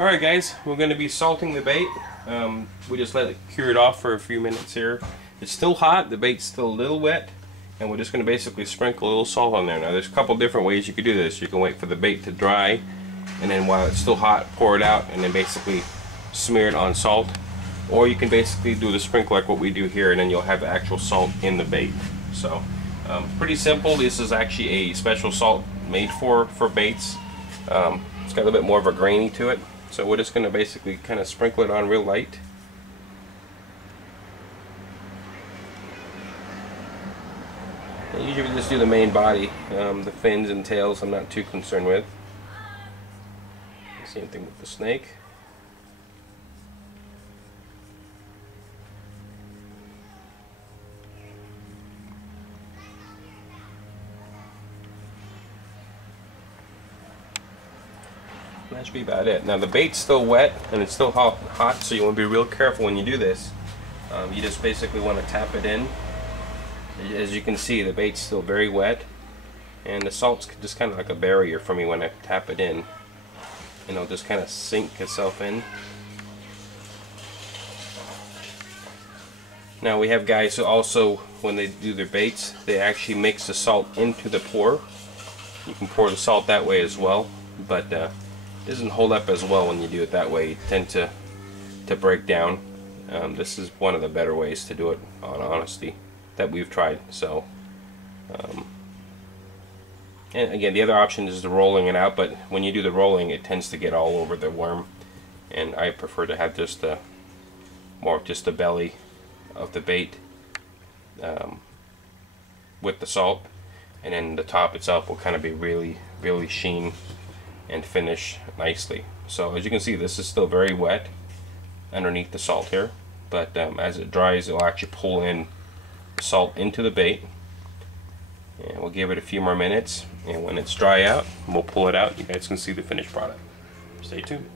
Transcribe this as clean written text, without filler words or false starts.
Alright guys, we're going to be salting the bait. We just let it cure it off for a few minutes here. It's still hot, the bait's still a little wet, and we're just going to basically sprinkle a little salt on there. Now there's a couple different ways you could do this. You can wait for the bait to dry, and then while it's still hot, pour it out, and then basically smear it on salt. Or you can basically do the sprinkle like what we do here, and then you'll have actual salt in the bait. So, pretty simple. This is actually a special salt made for baits. It's got a little bit more of a grainy to it. So we're just going to basically kind of sprinkle it on real light. I usually just do the main body. The fins and tails I'm not too concerned with. Same thing with the snake. That should be about it. Now the bait's still wet and it's still hot, so you want to be real careful when you do this. You just basically want to tap it in. As you can see, the bait's still very wet, and the salt's just kind of like a barrier for me when I tap it in. And it'll just kind of sink itself in. Now we have guys who also, when they do their baits, they actually mix the salt into the pour. You can pour the salt that way as well, but it doesn't hold up as well when you do it that way. You tend to break down. This is one of the better ways to do it, on honesty, that we've tried. So, and again, the other option is the rolling it out, but when you do the rolling, it tends to get all over the worm, and I prefer to have just the belly of the bait with the salt, and then the top itself will kind of be really sheen and finish nicely. So as you can see, this is still very wet underneath the salt here, but as it dries, it'll actually pull in the salt into the bait. And we'll give it a few more minutes, and when it's dry out, we'll pull it out. You guys can see the finished product. Stay tuned.